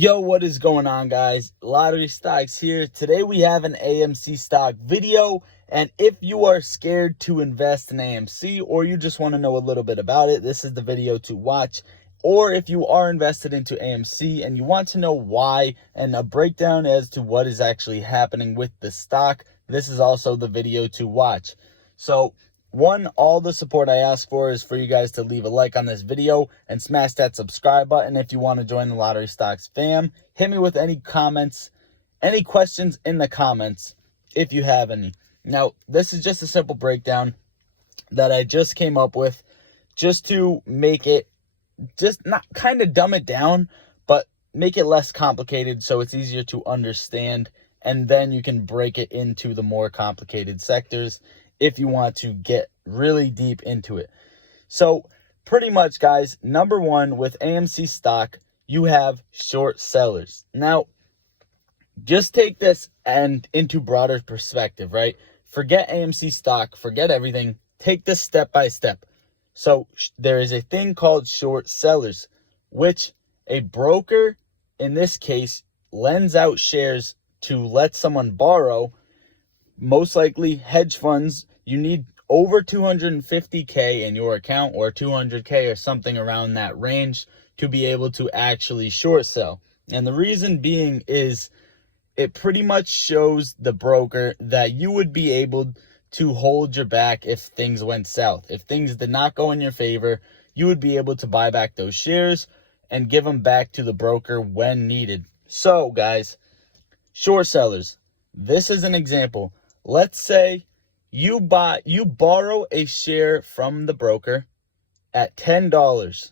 Yo, what is going on, guys? Lottery Stocks here. Today we have an AMC stock video, and if you are scared to invest in AMC or you just want to know a little bit about it, this is the video to watch. Or if you are invested into AMC and you want to know why and a breakdown as to what is actually happening with the stock, this is also the video to watch. So all the support I ask for is for you guys to leave a like on this video and smash that subscribe button. If you want to join the Lottery Stocks fam, hit me with any comments, any questions in the comments if you have any. Now, this is just a simple breakdown that I just came up with just to make it, just not kind of dumb it down, but make it less complicated so it's easier to understand. And then you can break it into the more complicated sectors if you want to get really deep into it. So pretty much, guys, number one, with AMC stock, you have short sellers. Now, just take this and into broader perspective, right? Forget AMC stock, forget everything. Take this step by step. So there is a thing called short sellers, which a broker, in this case, lends out shares to let someone borrow. Most likely hedge funds, you need over 250K in your account or 200K or something around that range to be able to actually short sell. And the reason being is it pretty much shows the broker that you would be able to hold your back if things went south. If things did not go in your favor, you would be able to buy back those shares and give them back to the broker when needed. So, guys, short sellers, this is an example. Let's say you borrow a share from the broker at $10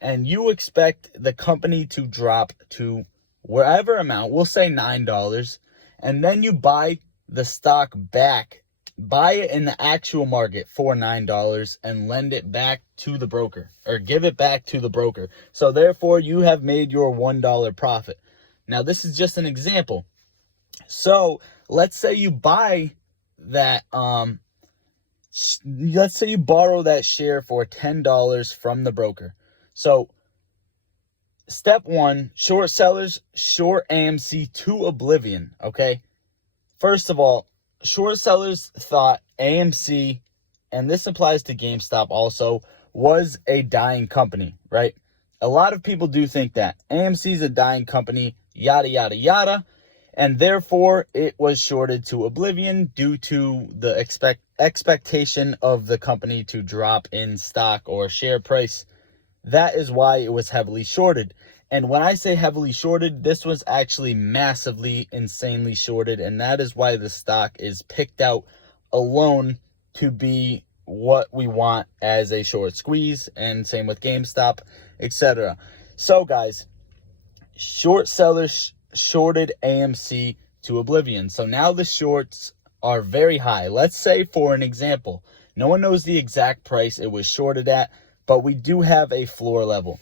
and you expect the company to drop to wherever amount, we'll say $9, and then you buy the stock back, buy it in the actual market for $9 and lend it back to the broker or give it back to the broker. So therefore you have made your $1 profit. Now this is just an example. So let's say you buy that, let's say you borrow that share for $10 from the broker. So step one, short sellers short AMC to oblivion, okay? First of all, short sellers thought AMC, and this applies to GameStop also, was a dying company, right? A lot of people do think that AMC is a dying company, yada, yada, yada. And therefore, it was shorted to oblivion due to the expectation of the company to drop in stock or share price. That is why it was heavily shorted. And when I say heavily shorted, this was actually massively, insanely shorted. And that is why the stock is picked out alone to be what we want as a short squeeze. And same with GameStop, etc. So, guys, short sellers shorted AMC to oblivion. So now the shorts are very high. Let's say, for an example, no one knows the exact price it was shorted at, but we do have a floor level.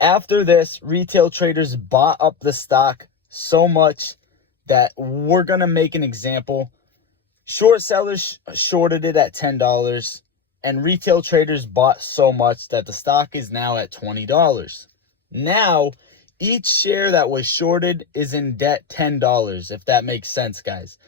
After this, retail traders bought up the stock so much that we're going to make an example. Short sellers shorted it at $10 and retail traders bought so much that the stock is now at $20. Now, each share that was shorted is in debt $10, if that makes sense, guys.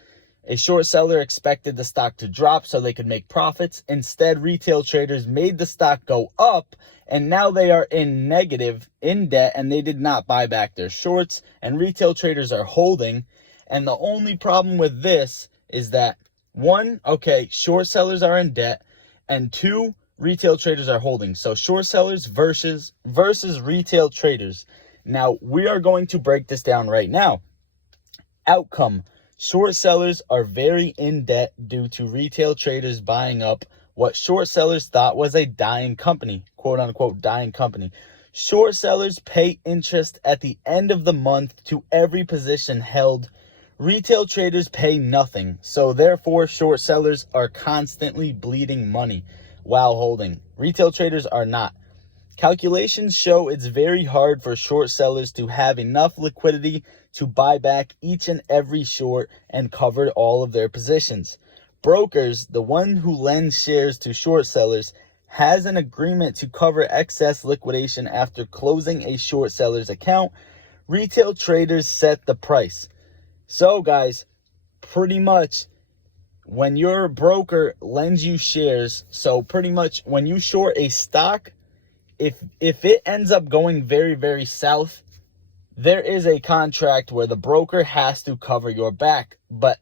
A short seller expected the stock to drop so they could make profits. Instead, retail traders made the stock go up, and now they are in negative, in debt, and they did not buy back their shorts, and retail traders are holding. And the only problem with this is that, one, okay, short sellers are in debt, and two, retail traders are holding. So short sellers versus retail traders. Now, we are going to break this down right now. Outcome. Short sellers are very in debt due to retail traders buying up what short sellers thought was a dying company, quote unquote dying company. Short sellers pay interest at the end of the month to every position held. Retail traders pay nothing. So therefore, short sellers are constantly bleeding money while holding. Retail traders are not. Calculations show it's very hard for short sellers to have enough liquidity to buy back each and every short and cover all of their positions. Brokers, the one who lends shares to short sellers, has an agreement to cover excess liquidation after closing a short seller's account. Retail traders set the price. So guys, pretty much when your broker lends you shares, so pretty much when you short a stock, if it ends up going very, very south, there is a contract where the broker has to cover your back. But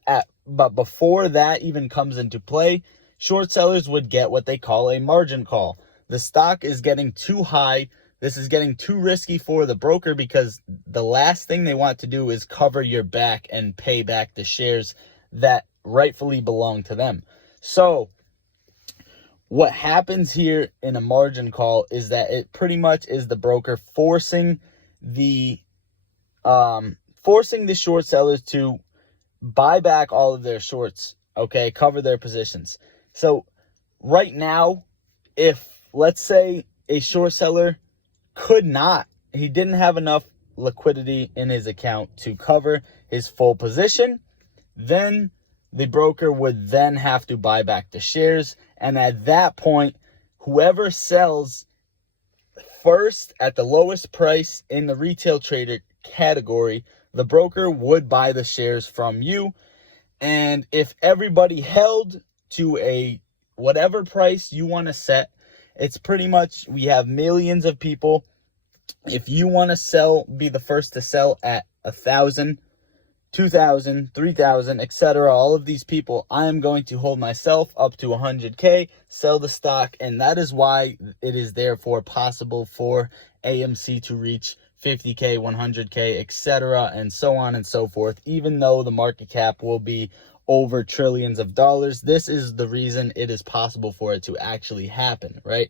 before that even comes into play, short sellers would get what they call a margin call. The stock is getting too high. This is getting too risky for the broker because the last thing they want to do is cover your back and pay back the shares that rightfully belong to them. So what happens here in a margin call is that it pretty much is the broker forcing the short sellers to buy back all of their shorts, okay, cover their positions. So right now, if let's say a short seller he didn't have enough liquidity in his account to cover his full position, then the broker would then have to buy back the shares. And at that point, whoever sells first at the lowest price in the retail trader category, the broker would buy the shares from you. And if everybody held to a whatever price you want to set, it's pretty much, we have millions of people. If you want to sell, be the first to sell at 1,000, 2,000, 3,000, etc. All of these people, I am going to hold myself up to 100K, sell the stock. And that is why it is therefore possible for AMC to reach 50K, 100K, etc. and so on and so forth, even though the market cap will be over trillions of dollars. This is the reason it is possible for it to actually happen, right?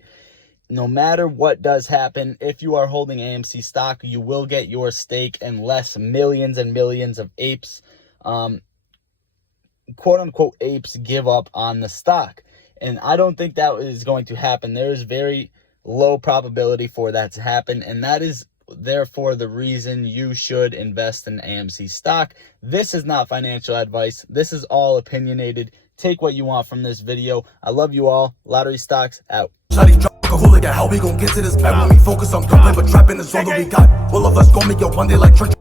No matter what does happen, if you are holding AMC stock, you will get your stake unless millions and millions of apes, quote unquote apes, give up on the stock. And I don't think that is going to happen. There is very low probability for that to happen. And that is therefore the reason you should invest in AMC stock. This is not financial advice. This is all opinionated. Take what you want from this video. I love you all. Lottery Stocks out. How we gon' get to this bag when we focus on gunplay, but trapping is all that we got. All of us gon' make it one day like church.